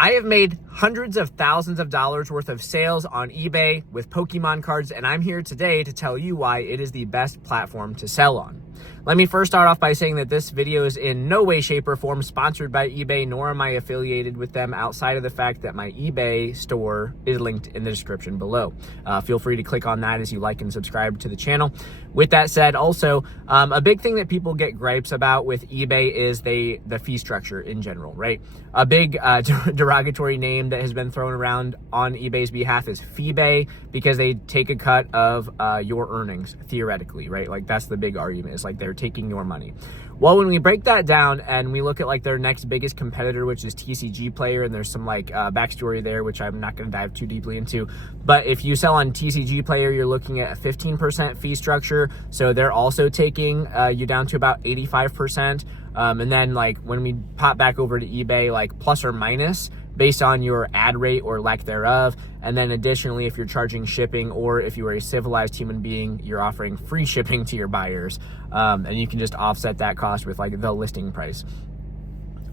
I have made hundreds of thousands of dollars worth of sales on eBay with Pokemon cards, and I'm here today to tell you why it is the best platform to sell on. Let me first start off by saying that this video is in no way, shape, or form sponsored by eBay, nor am I affiliated with them outside of the fact that my eBay store is linked in the description below. Feel free to click on that as you like and subscribe to the channel. With that said, also, a big thing that people get gripes about with eBay is the fee structure in general, right? A big derogatory name that has been thrown around on eBay's behalf is FeeBay, because they take a cut of your earnings, theoretically, right? Like, that's the big argument, is like they're taking your money. Well, when we break that down and we look at like their next biggest competitor, which is TCG Player, and there's some like backstory there, which I'm not going to dive too deeply into. But if you sell on TCG Player, you're looking at a 15% fee structure. So they're also taking you down to about 85%. And then like when we pop back over to eBay, like plus or minus based on your ad rate or lack thereof. And then additionally, if you're charging shipping, or if you are a civilized human being, you're offering free shipping to your buyers. And you can just offset that cost with like the listing price.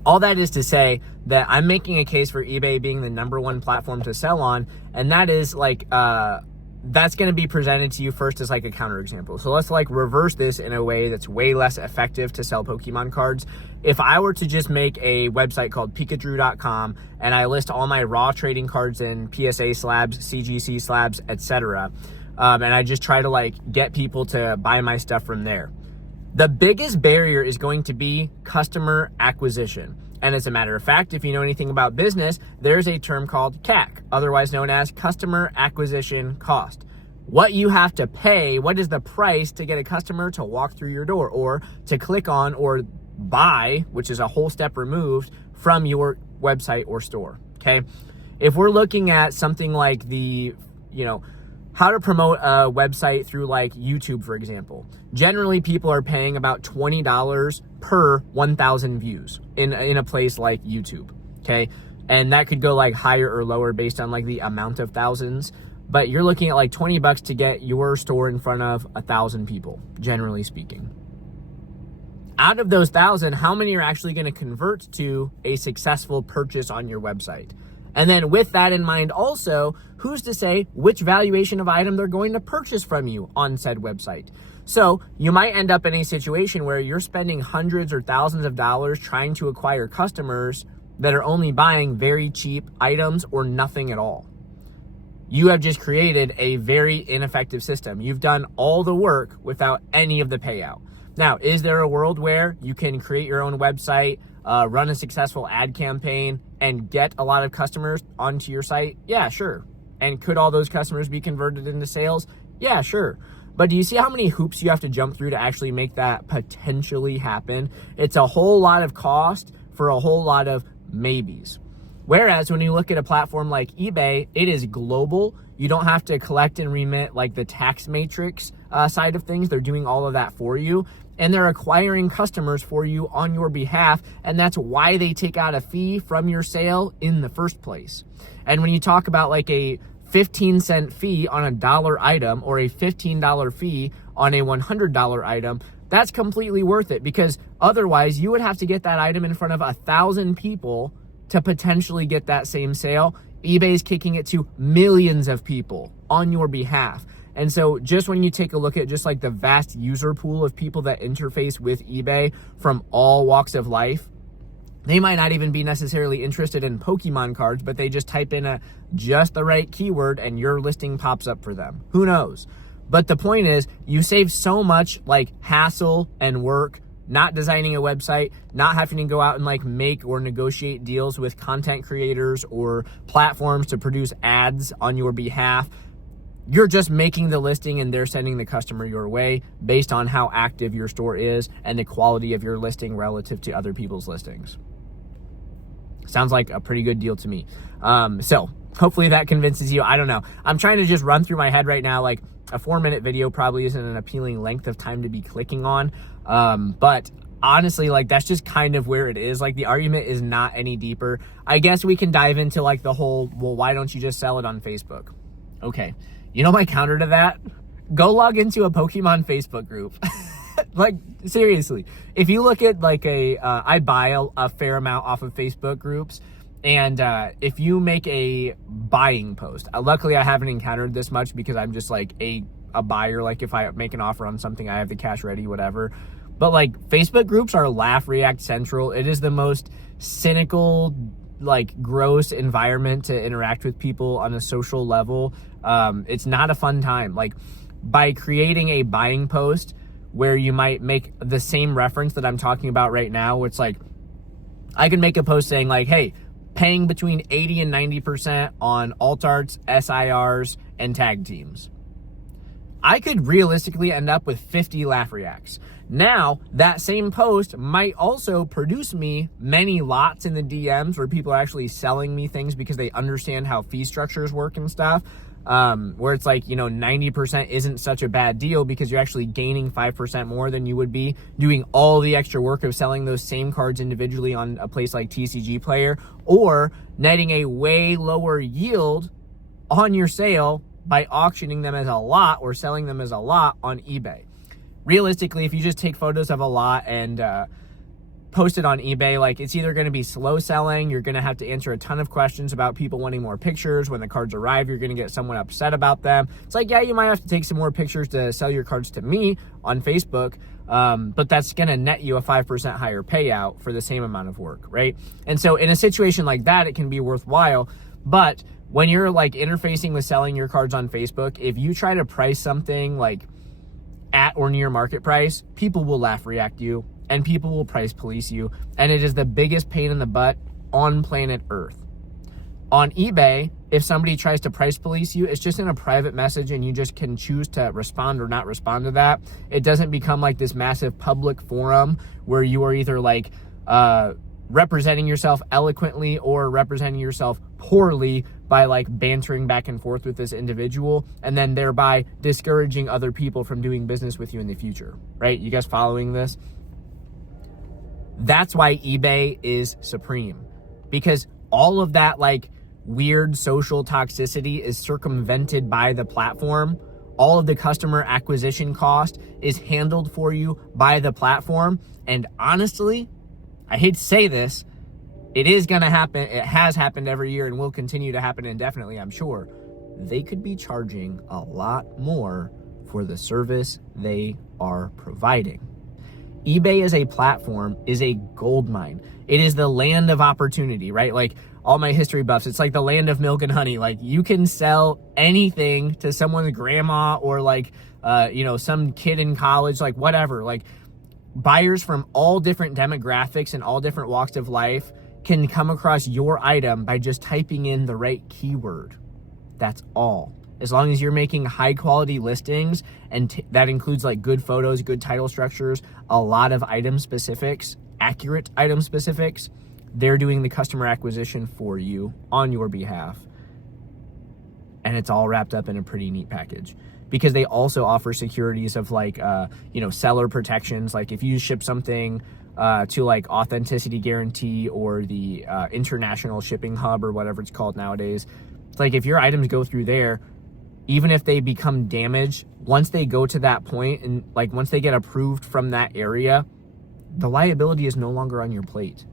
All that is to say that I'm making a case for eBay being the #1 platform to sell on. And that is like, that's going to be presented to you first as like a counterexample. So let's like reverse this in a way that's way less effective to sell Pokemon cards. If I were to just make a website called Pikachu.com and I list all my raw trading cards in PSA slabs, CGC slabs, etc., and I just try to like get people to buy my stuff from there, the biggest barrier is going to be customer acquisition. And as a matter of fact, if you know anything about business, there's a term called CAC, otherwise known as customer acquisition cost. What you have to pay, what is the price to get a customer to walk through your door or to click on or buy, which is a whole step removed from your website or store, okay? If we're looking at something like the, how to promote a website through like YouTube, for example. Generally, people are paying about $20 per 1,000 views in a place like YouTube, okay? And that could go like higher or lower based on like the amount of thousands, but you're looking at like $20 to get your store in front of 1,000 people, generally speaking. Out of those 1,000, how many are actually going to convert to a successful purchase on your website? And then with that in mind also, who's to say which valuation of item they're going to purchase from you on said website? So you might end up in a situation where you're spending hundreds or thousands of dollars trying to acquire customers that are only buying very cheap items or nothing at all. You have just created a very ineffective system. You've done all the work without any of the payout. Now, is there a world where you can create your own website, run a successful ad campaign, and get a lot of customers onto your site? Yeah, sure. And could all those customers be converted into sales? Yeah, sure. But do you see how many hoops you have to jump through to actually make that potentially happen? It's a whole lot of cost for a whole lot of maybes. Whereas when you look at a platform like eBay, it is global. You don't have to collect and remit like the tax matrix side of things. They're doing all of that for you. And they're acquiring customers for you on your behalf. And that's why they take out a fee from your sale in the first place. And when you talk about like a 15-cent fee on a $1 item or a $15 fee on a $100 item, that's completely worth it, because otherwise you would have to get that item in front of 1,000 people to potentially get that same sale. eBay's kicking it to millions of people on your behalf. And so just when you take a look at just like the vast user pool of people that interface with eBay from all walks of life, they might not even be necessarily interested in Pokemon cards, but they just type in just the right keyword and your listing pops up for them. Who knows? But the point is, you save so much like hassle and work not designing a website, not having to go out and like make or negotiate deals with content creators or platforms to produce ads on your behalf. You're just making the listing and they're sending the customer your way based on how active your store is and the quality of your listing relative to other people's listings. Sounds like a pretty good deal to me. So hopefully that convinces you. I don't know. I'm trying to just run through my head right now. Like a 4-minute video probably isn't an appealing length of time to be clicking on. But honestly, like that's just kind of where it is. Like the argument is not any deeper. I guess we can dive into like the whole, well, why don't you just sell it on Facebook? Okay. You know my counter to that? Go log into a Pokemon Facebook group. Like, seriously. If you look at like I buy a fair amount off of Facebook groups, And if you make a buying post, luckily I haven't encountered this much because I'm just like a buyer. Like if I make an offer on something, I have the cash ready, whatever. But like Facebook groups are laugh react central. It is the most cynical, like gross environment to interact with people on a social level. It's not a fun time. Like by creating a buying post where you might make the same reference that I'm talking about right now, it's like I can make a post saying like, hey, paying between 80 and 90% on alt arts, SIRs, and tag teams. I could realistically end up with 50 laugh reacts. Now, that same post might also produce me many lots in the DMs where people are actually selling me things because they understand how fee structures work and stuff. Where it's like, 90% isn't such a bad deal because you're actually gaining 5% more than you would be doing all the extra work of selling those same cards individually on a place like TCG Player, or netting a way lower yield on your sale by auctioning them as a lot or selling them as a lot on eBay. Realistically, if you just take photos of a lot and post it on eBay, like it's either going to be slow selling, you're going to have to answer a ton of questions about people wanting more pictures. When the cards arrive, you're going to get someone upset about them. It's like, yeah, you might have to take some more pictures to sell your cards to me on Facebook, but that's going to net you a 5% higher payout for the same amount of work, right? And so in a situation like that, it can be worthwhile. But when you're like interfacing with selling your cards on Facebook, if you try to price something like at or near market price, people will laugh react you and people will price police you. And it is the biggest pain in the butt on planet Earth. On eBay, if somebody tries to price police you, it's just in a private message and you just can choose to respond or not respond to that. It doesn't become like this massive public forum where you are either like representing yourself eloquently or representing yourself poorly by like bantering back and forth with this individual and then thereby discouraging other people from doing business with you in the future, right? You guys following this? That's why eBay is supreme, because all of that like weird social toxicity is circumvented by the platform. All of the customer acquisition cost is handled for you by the platform. And honestly, I hate to say this, it is going to happen. It has happened every year and will continue to happen indefinitely, I'm sure. They could be charging a lot more for the service they are providing. eBay as a platform is a goldmine. It is the land of opportunity, right? Like all my history buffs, it's like the land of milk and honey. Like you can sell anything to someone's grandma or like, some kid in college, like whatever. Like buyers from all different demographics and all different walks of life can come across your item by just typing in the right keyword. That's all. As long as you're making high quality listings, and that includes like good photos, good title structures, a lot of item specifics, accurate item specifics, they're doing the customer acquisition for you on your behalf. And it's all wrapped up in a pretty neat package, because they also offer securities of like, seller protections. Like if you ship something to like authenticity guarantee or the international shipping hub or whatever it's called nowadays, it's like if your items go through there, even if they become damaged, once they go to that point and like once they get approved from that area, the liability is no longer on your plate.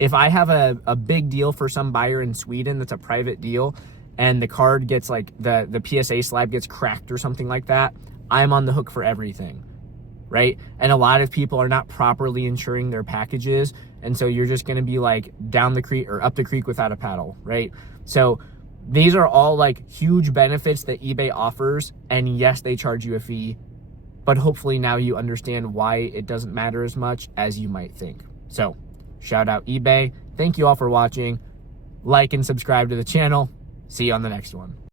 If I have a big deal for some buyer in Sweden that's a private deal and the card gets like the PSA slab gets cracked or something like that, I'm on the hook for everything, right? And a lot of people are not properly insuring their packages. And so you're just going to be like down the creek or up the creek without a paddle, right? So these are all like huge benefits that eBay offers. And yes, they charge you a fee, but hopefully now you understand why it doesn't matter as much as you might think. So shout out eBay. Thank you all for watching. Like and subscribe to the channel. See you on the next one.